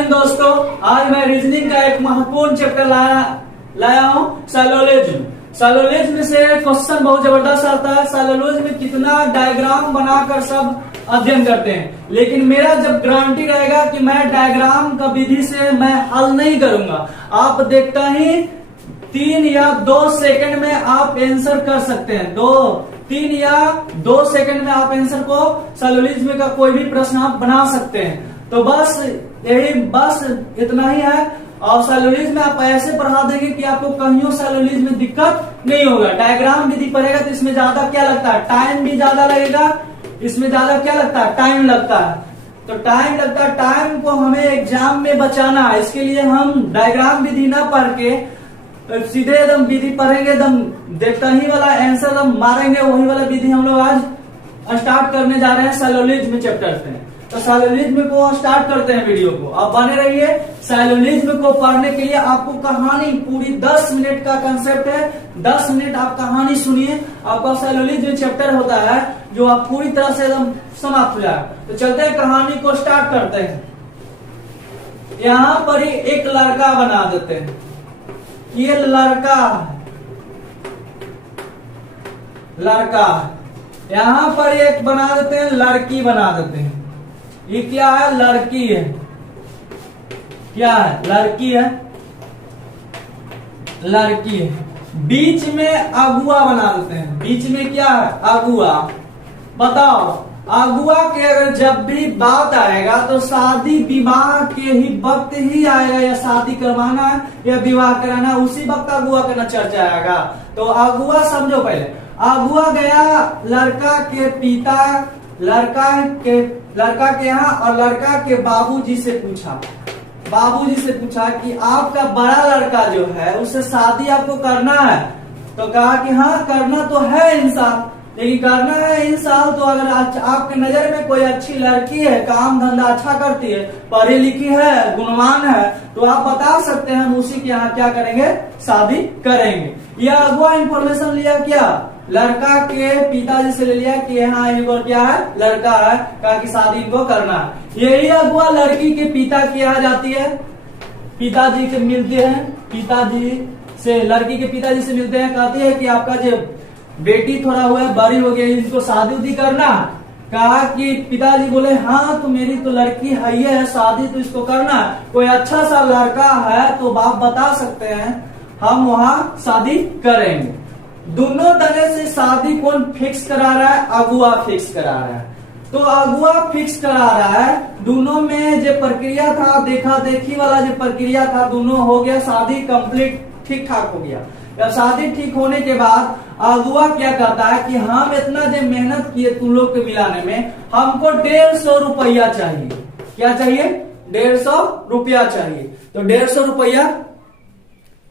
जय हिंद दोस्तों। आज मैं रीजनिंग का एक महत्वपूर्ण चैप्टर लाया हूँ साइलोलिज्म। साइलोलिज्म से क्वेश्चन बहुत जबरदस्त आता है। साइलोलिज्म में कितना डायग्राम बनाकर सब अध्ययन करते हैं, लेकिन मेरा जब गारंटी रहेगा कि मैं डायग्राम का विधि से मैं हल नहीं करूंगा। आप देखता ही 3 या 2 सेकंड में आप आंसर कर सकते हैं। 3 या 2 सेकंड में आप आंसर को साइलोलिज्म का कोई भी प्रश्न आप बना सकते हैं। तो बस इतना ही है। और साइलोलिज्म में आप ऐसे पढ़ा देंगे कि आपको कहीं साइलोलिज्म में दिक्कत नहीं होगा। डायग्राम विधि पढ़ेगा तो इसमें ज्यादा क्या लगता है, टाइम भी ज्यादा लगेगा। इसमें ज्यादा क्या लगता है, टाइम लगता है। तो टाइम लगता है, टाइम को हमें एग्जाम में बचाना है। इसके लिए हम डायग्राम विधि ना पढ़ के सीधे एकदम विधि पढ़ेंगे, एकदम देखता ही वाला आंसर एकदम मारेंगे। वही वाला विधि हम लोग आज स्टार्ट करने जा रहे हैं साइलोलिज्म चैप्टर से। तो साइलोलिज्म को स्टार्ट करते हैं वीडियो को। आप बने रहिए। साइलोलिज्म को पढ़ने के लिए आपको कहानी पूरी 10 मिनट का कंसेप्ट है। 10 मिनट आप कहानी सुनिए, आपका साइलोलिज्म चैप्टर होता है जो आप पूरी तरह से एकदम समाप्त हो जाए। तो चलते हैं, कहानी को स्टार्ट करते हैं। यहाँ पर ही एक लड़का बना देते हैं। ये लड़का यहाँ पर एक बना देते हैं, लड़की बना देते हैं। ये क्या है, लड़की है। क्या है, लड़की है। लड़की है। बीच में अगुआ बना देते हैं। बीच में क्या है, अगुआ। बताओ, अगुआ के अगर जब भी बात आएगा तो शादी विवाह के ही वक्त ही आएगा, या शादी करवाना है या विवाह कराना है, उसी वक्त अगुआ का न चर्चा आएगा। तो अगुआ समझो पहले। अगुआ गया लड़का के पिता, लड़का के यहाँ, और लड़का के बाबूजी से पूछा कि आपका बड़ा लड़का जो है उससे शादी आपको करना है। तो कहा कि हाँ करना तो है इंसान, लेकिन करना है इंसान तो अगर आपके नजर में कोई अच्छी लड़की है, काम धंधा अच्छा करती है, पढ़ी लिखी है, गुणवान है, तो आप बता सकते हैं हम उसी के यहाँ क्या करेंगे, शादी करेंगे। यह अगुआ इंफॉर्मेशन लिया क्या, लड़का के पिताजी से ले लिया कि हाँ इनको क्या है, लड़का है, कहा कि शादी इनको करना है। यही अगुआ लड़की के पिता के यहाँ जाती है, पिताजी से मिलते हैं, लड़की के पिताजी से मिलते हैं, कहती है कि आपका जो बेटी थोड़ा हुआ है, बड़ी हो गई, इनको शादी उदी करना। कहा कि पिताजी बोले हाँ तो मेरी तो लड़की है ही है, शादी तो इसको करना है, कोई अच्छा सा लड़का है तो बाप बता सकते हैं, हम वहाँ शादी करेंगे। दोनों तरह से शादी कौन फिक्स करा रहा है, अगुआ फिक्स करा रहा है। तो अगुआ फिक्स करा रहा है। दोनों में जो प्रक्रिया था, देखा देखी वाला जो प्रक्रिया था, दोनों हो गया, शादी कंप्लीट ठीक ठाक हो गया। जब शादी ठीक होने के बाद अगुआ क्या कहता है कि हम इतना जो मेहनत किए तुम लोग के मिलाने में, हमको 150 रुपया चाहिए। क्या चाहिए, 150 रुपया चाहिए। तो 150 रुपया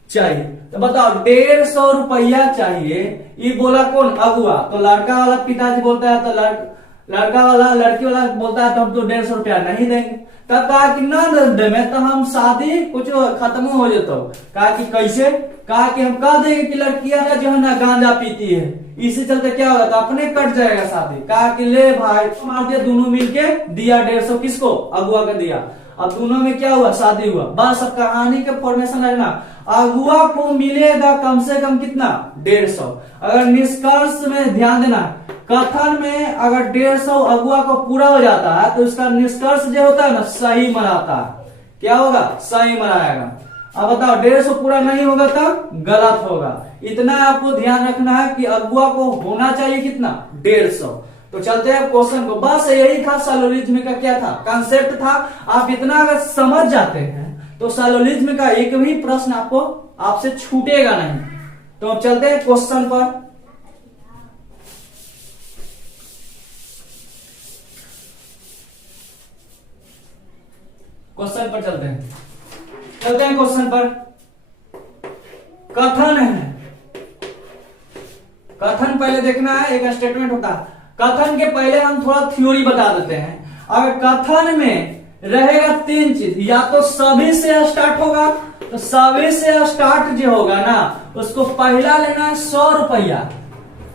चाहिए। तो बताओ 150 रुपया चाहिए, ये बोला कौन, अगुआ। तो लड़का वाला पिताजी बोलता है, तो लड़का वाला लड़की वाला बोलता है तो हम तो 150 रुपया नहीं देंगे। तब कहा कि ना दे में तो हम शादी कुछ खत्म हो जाता। कहा कि कैसे, कहा कि हम कह देंगे कि लड़कियां जो है ना गांजा पीती है, इसी चलते क्या होगा, तो अपने कट जाएगा शादी। कहा कि ले भाई मार दिया, दोनों मिलके दिया 150, किसको, अगुआ का दिया। अब दोनों में क्या हुआ, शादी हुआ। बस अब कहानी का फॉर्मेशन है ना, अगुआ को मिलेगा कम से कम कितना, 150। अगर निष्कर्ष में ध्यान देना, कथन में अगर 150 अगुआ को पूरा हो जाता है तो इसका निष्कर्ष जो होता है ना, सही मनाता है। क्या होगा, सही मनाएगा। अब बताओ 150 पूरा नहीं होगा तब गलत होगा। इतना आपको ध्यान रखना है कि अगुआ को होना चाहिए कितना, 150। तो चलते हैं क्वेश्चन को। बस यही था साइलोलिज्म का, क्या था, कंसेप्ट था। आप इतना अगर समझ जाते हैं तो साइलोलिज्म का एक भी प्रश्न आपसे छूटेगा नहीं। तो अब चलते हैं क्वेश्चन पर। क्वेश्चन पर चलते हैं क्वेश्चन पर। कथन है, कथन पहले देखना है, एक स्टेटमेंट होता है। कथन के पहले हम थोड़ा थ्योरी बता देते हैं। अगर कथन में रहेगा 3 चीज, या तो सभी से स्टार्ट होगा, तो सभी से स्टार्ट जो होगा ना उसको पहला लेना है 100 रुपया,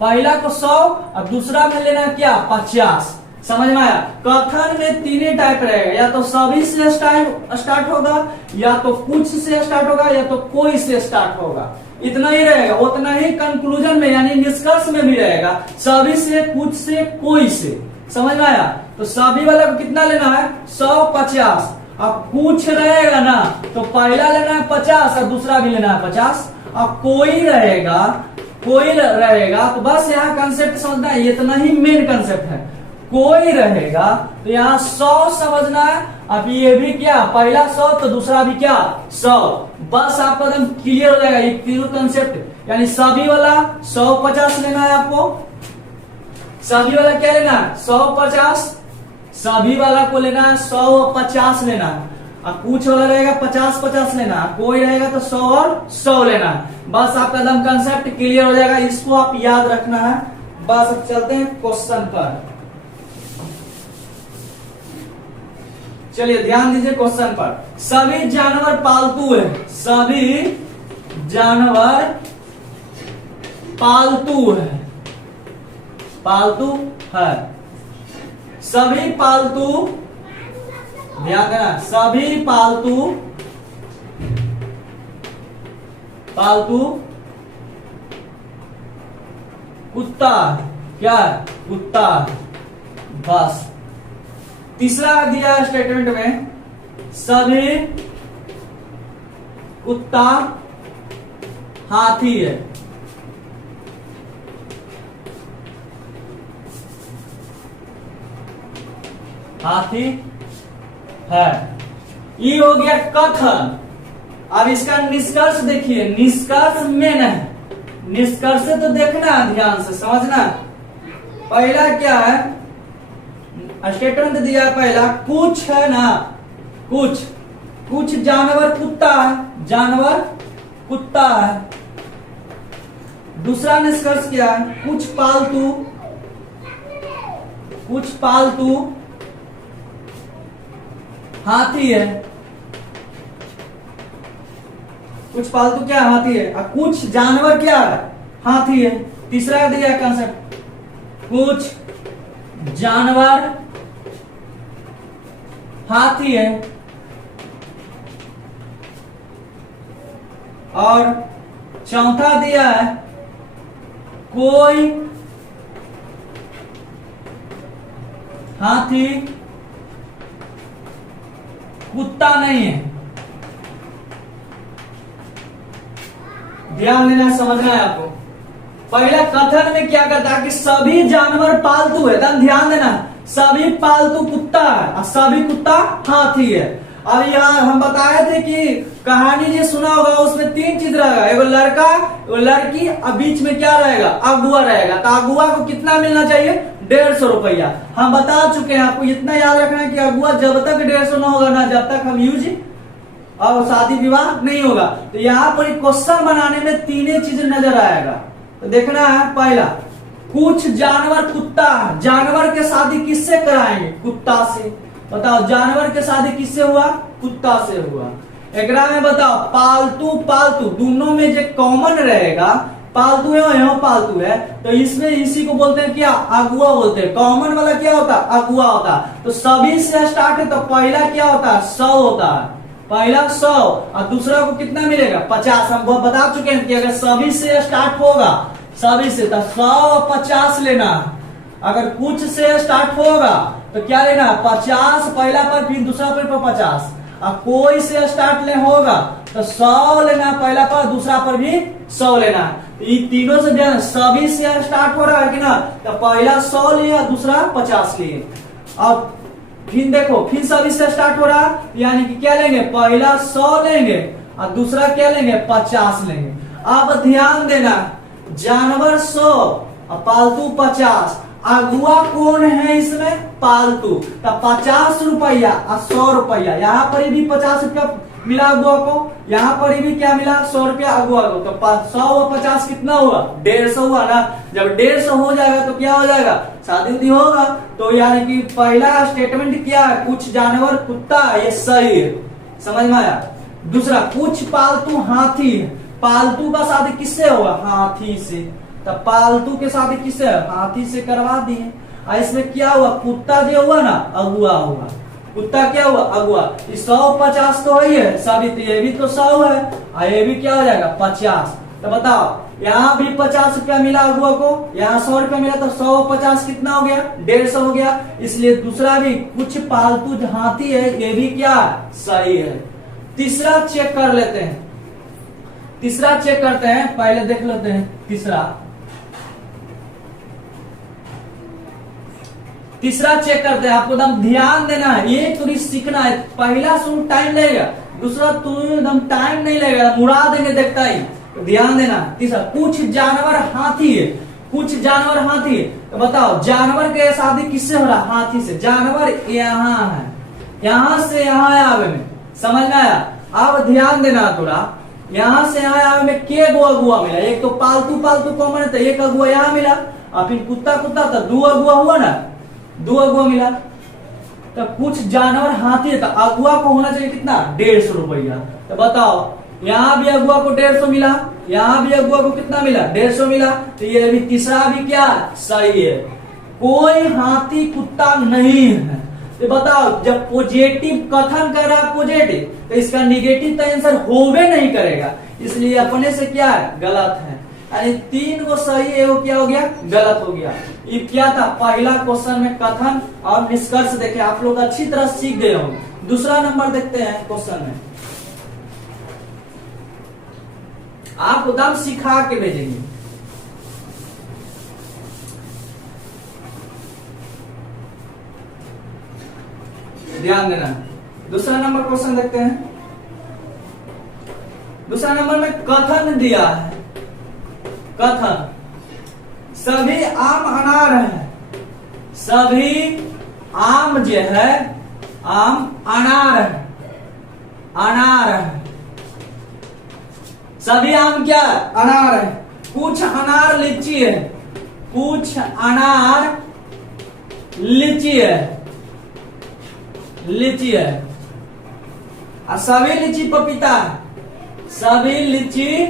पहला को 100 और दूसरा में लेना क्या, 50। समझ में आया। कथन में तीन टाइप रहेगा, या तो सभी से स्टार्ट होगा, या तो कुछ से स्टार्ट होगा, या तो कोई से स्टार्ट होगा। इतना ही रहेगा। उतना ही कंक्लूजन में यानी निष्कर्ष में भी रहेगा, सभी से, कुछ से, कोई से। समझ में आया। तो सभी वाला को कितना लेना है 100 50। अब कुछ रहेगा ना तो पहला लेना है 50 और दूसरा भी लेना है 50। अब कोई रहेगा तो बस यहाँ कंसेप्ट समझना है, इतना ही मेन कंसेप्ट है। कोई रहेगा तो यहाँ 100 समझना है। अब ये भी क्या, पहला 100 तो दूसरा भी क्या 100। बस आपका एकदम क्लियर हो जाएगा ये तीनों कंसेप्ट। यानी सभी वाला 100 50 लेना है आपको। सभी वाला क्या लेना है 100 50। सभी वाला को लेना है 100 50 लेना है। अब कुछ वाला रहेगा 50 50 लेना है, कोई रहेगा तो 100 और 100 लेना है। बस आपका एकदम कंसेप्ट क्लियर हो जाएगा, इसको आप याद रखना है। बस अब चलते हैं क्वेश्चन पर। चलिए ध्यान दीजिए क्वेश्चन पर। सभी जानवर पालतू है, सभी जानवर पालतू है, पालतू है। सभी पालतू, ध्यान देना, सभी पालतू कुत्ता, क्या है कुत्ता। बस तीसरा दिया स्टेटमेंट में, सभी कुत्ता हाथी है। हाथी है। ये हो गया कथन। अब इसका निष्कर्ष देखिए, निष्कर्ष मेन है। निष्कर्ष तो देखना है, ध्यान से समझना। पहला क्या है, स्टेटमेंट दिया पहला, कुछ है ना, कुछ जानवर कुत्ता है, जानवर कुत्ता है। दूसरा निष्कर्ष क्या है, कुछ पालतू हाथी है। कुछ पालतू क्या हाथी है, और कुछ जानवर क्या है हाथी है। तीसरा दिया कंसेप्ट, कुछ जानवर हाथी है। और चौथा दिया है, कोई हाथी कुत्ता नहीं है। ध्यान देना, समझना है आपको। पहला कथन में क्या कहता है कि सभी जानवर पालतू है, ध्यान देना, सभी पालतू कुत्ता है और सभी कुत्ता हाथी है। और यहाँ हम बताए थे कि कहानी जो सुना होगा उसमें तीन चीज रहेगा, एगो लड़का, एगो लड़की और बीच में क्या रहेगा अगुआ रहेगा। तो अगुआ को कितना मिलना चाहिए 150 रुपया। हम बता चुके हैं आपको, इतना याद रखना है कि अगुआ जब तक 150 ना होगा ना, जब तक हम यूज और शादी विवाह नहीं होगा। तो यहाँ पर क्वेश्चन बनाने में तीनों चीज नजर आएगा। तो देखना है, पहला कुछ जानवर कुत्ता, जानवर के शादी किससे कराएंगे कुत्ता से। बताओ जानवर के शादी किससे हुआ कुत्ता से हुआ। एकरा में बताओ पालतू दोनों में जो कॉमन रहेगा, पालतू है और यहाँ पालतू है, तो इसमें इसी को बोलते हैं क्या अगुआ बोलते हैं। कॉमन वाला क्या होता है अगुआ होता है। तो सभी से स्टार्ट है तो पहला क्या होता है 100 होता है, पहला 100 और दूसरा को कितना मिलेगा 50। हम बता चुके हैं कि अगर सभी से स्टार्ट होगा, सभी से तो 100 और 50 लेना। अगर कुछ से स्टार्ट होगा तो क्या लेना 50 पहला पर, फिर दूसरा पर 50। और कोई से स्टार्ट ले होगा तो 100 लेना पहला पर, दूसरा पर भी 100 लेना। ये तीनों से ध्यान, सभी से स्टार्ट हो रहा है कि ना, तो पहला 100 लिए दूसरा 50 लिए। अब फिर देखो, फिर सभी से स्टार्ट हो रहा है, यानी कि क्या लेंगे पहला 100 लेंगे और दूसरा क्या लेंगे 50 लेंगे। अब ध्यान देना, जानवर 100 और पालतू 50। अगुआ कौन है इसमें पालतू, तो 50 रुपया और 100 रुपया। यहाँ पर भी 50 रुपया मिला अगुआ को, यहाँ पर भी क्या मिला 100 रुपया अगुआ को। तो 100 और 50 कितना हुआ 150 हुआ ना। जब 150 हो जाएगा तो क्या हो जाएगा शादी उदी होगा। तो यानी कि पहला स्टेटमेंट क्या है, कुछ जानवर कुत्ता, ये सही है, समझ में आया। दूसरा कुछ पालतू हाथी है, पालतू का शादी किससे होगा हाथी से। तो पालतू के शादी किससे हाथी से करवा दिए। और इसमें क्या हुआ, कुत्ता जो हुआ ना अगुआ हुआ, कुत्ता क्या हुआ अगुआ। 150 तो ही है सभी, तो ये भी तो 100 है और ये भी क्या हो जाएगा 50। तो बताओ यहाँ भी 50 रुपया मिला अगुआ को, यहाँ 100 रुपया मिला, तो 150 कितना हो गया 150 हो गया। इसलिए दूसरा भी कुछ पालतू हाथी है, ये भी क्या सही है। तीसरा चेक कर लेते हैं, तीसरा चेक करते हैं, पहले देख लेते हैं तीसरा चेक करते हैं। आपको एकदम ध्यान देना है, ये तुरी सीखना है। पहला शुरू टाइम लगेगा, दूसरा तुम एकदम टाइम नहीं लगेगा, मुड़ा देंगे देखता ही, तो ध्यान देना। तीसरा, कुछ जानवर हाथी है, कुछ जानवर हाथी है। तो बताओ जानवर के शादी किससे हो रहा, हाथी से। जानवर यहाँ है, यहाँ से यहाँ आवे में, समझ में आया। अब ध्यान देना थोड़ा, यहाँ से यहाँ आवे में के गो अगुआ मिला, एक तो पालतू कॉमन है, तो एक अगुआ यहाँ मिला, और फिर कुत्ता तो 2 अगुआ हुआ ना, 2 अगुआ मिला। तो कुछ जानवर हाथी है, तो अगुआ को होना चाहिए कितना 150 रुपया। तो बताओ यहाँ भी अगुआ को 150 मिला, यहाँ भी अगुआ को कितना मिला 150 मिला। तो ये भी तीसरा भी क्या सही है, कोई हाथी कुत्ता नहीं है। तो बताओ जब पॉजिटिव कथन कर रहा है पॉजिटिव, तो इसका निगेटिव तो आंसर होवे नहीं करेगा, इसलिए अपने से क्या है गलत है। यानी 3 को सही है, वो क्या हो गया गलत हो गया। ये क्या था पहला क्वेश्चन में कथन और निष्कर्ष देखे, आप लोग अच्छी तरह सीख गए होंगे। दूसरा नंबर देखते हैं क्वेश्चन में, आप एकदम सिखा के भेजेंगे। ध्यान देना, दूसरा नंबर क्वेश्चन देखते हैं। दूसरा नंबर में कथन दिया है, कथन सभी आम अनार है, सभी आम जो है आम अनार है, अनार है, सभी आम क्या है अनार है। कुछ अनार लीची है, कुछ अनार लीची है, लीची है, और सभी लीची पपीता है, सभी लीची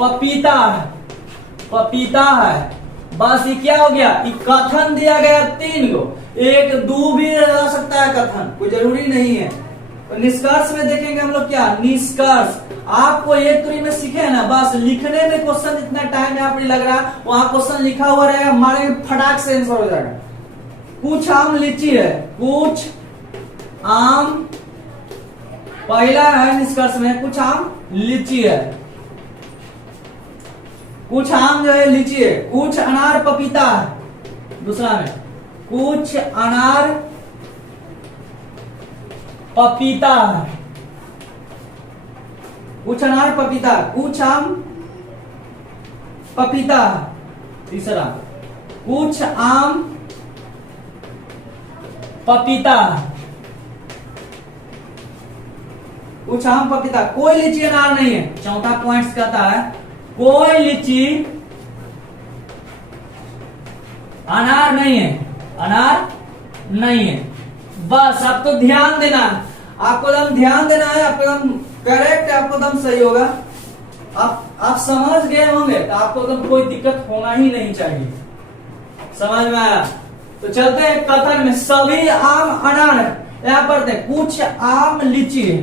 पपीता है, पपीता है। बस ये क्या हो गया, ये कथन दिया गया 3 गो, 1 2 भी रह सकता है कथन, कोई जरूरी नहीं है। तो निष्कर्ष में देखेंगे हम लोग क्या निष्कर्ष, आपको एक तुरी में सीखे ना, बस लिखने में क्वेश्चन जितना टाइम यहाँ पर लग रहा है, वहां क्वेश्चन लिखा हुआ रहेगा, हमारे फटाक से आंसर हो जाएगा। कुछ आम लीची है, कुछ आम, पहला है निष्कर्ष में कुछ आम लीची है, कुछ आम जो है लीची है, कुछ अनार पपीता है। दूसरा में कुछ अनार पपीता है, कुछ अनार पपीता, कुछ आम पपीता है। तीसरा कुछ आम पपीता, कुछ आम पपीता, कोई लीची अनार नहीं है। चौथा पॉइंट कहता है कोई लीची अनार नहीं है, अनार नहीं है। बस आपको ध्यान देना है, आपको एकदम ध्यान देना है, आपको एकदम करेक्ट, आपको एकदम सही होगा। आप समझ गए होंगे, तो आपको एकदम कोई दिक्कत होना ही नहीं चाहिए। समझ में आया? तो चलते हैं कथन में, सभी आम अनार है। यहाँ पढ़ते हैं कुछ आम लीची है,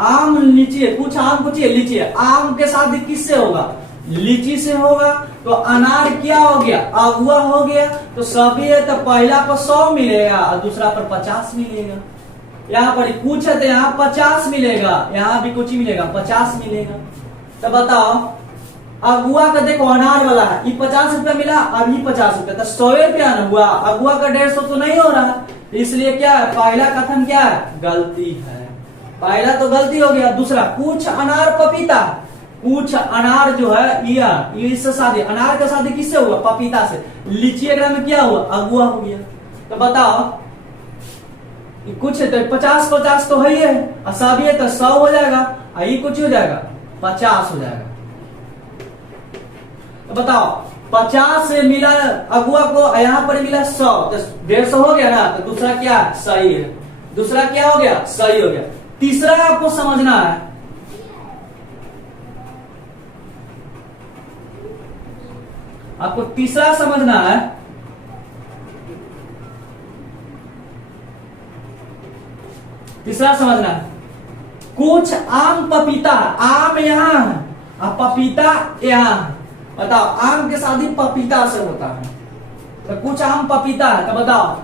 आम लीची है, कुछ आम कुछ लीची है। आम के साथ किससे होगा, लीची से होगा। तो अनार क्या हो गया, अगुआ हो गया। तो सभी है तो पहला पर 100 मिलेगा और दूसरा पर 50 मिलेगा। यहाँ पर कुछ है तो यहाँ 50 मिलेगा, यहाँ भी कुछ ही मिलेगा 50 मिलेगा। तो बताओ अगुआ का देखो अनार वाला है, ये 50 रुपया मिला, अब ये 50 रुपया, तो 100 रुपया ना हुआ। अगुआ का 150 तो नहीं हो रहा, इसलिए क्या है पहला कथन क्या है गलती है, पहला तो गलती हो गया। दूसरा कुछ अनार पपीता, कुछ अनार जो है ये इससे शादी, अनार का शादी किससे हुआ पपीता से। लीची में क्या हुआ अगुआ हो गया। तो बताओ कुछ है तो 50-50 तो है ही है, और सभी है तो 100 हो जाएगा, और ये कुछ हो जाएगा 50 हो जाएगा। तो बताओ 50 से मिला अगुआ को, यहाँ पर मिला 100, तो 150 हो गया ना। तो दूसरा क्या सही है, दूसरा क्या हो गया सही हो गया। तीसरा आपको समझना है, आपको तीसरा समझना है तीसरा समझना, कुछ आम पपीता, आम यहाँ है और पपीता यहाँ है। बताओ, आम के साथ ही पपीता से होता है, तो कुछ आम पपीता है, तो बताओ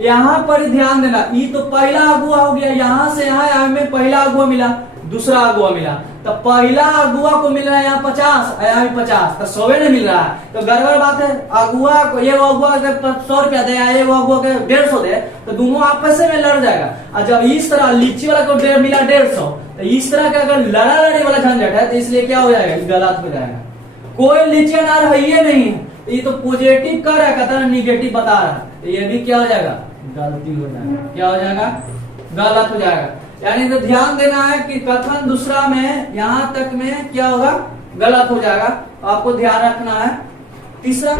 यहाँ पर ध्यान देना, ये तो पहला अगुआ हो गया, यहां से यहाँ में पहला अगुआ मिला, दूसरा अगुआ मिला, तो पहला अगुआ को मिल रहा है यहाँ 50, यहाँ भी 50, तो 100 नहीं मिल रहा है, तो गड़बड़ बात है। अगुआ को ये अगुआ के 100 रुपया दे, ये अगुआ के 150 दे, तो दोनों आपस में लड़ जाएगा। और जब इस तरह लीची वाला को मिला 150, तो इस तरह का अगर लड़ा लड़ी वाला झंझट है, तो इसलिए क्या हो जाएगा, गलत हो जाएगा। कोई लीची अनार है ये नहीं है, ये तो पॉजिटिव कर रहा है, कहता है निगेटिव बता रहा है, तो ये भी क्या हो जाएगा, गलती हो जाएगा। क्या हो जाएगा, गलत हो जाएगा। यानी तो ध्यान देना है कि कथन दूसरा में यहां तक में क्या होगा, गलत हो जाएगा, आपको ध्यान रखना है। तीसरा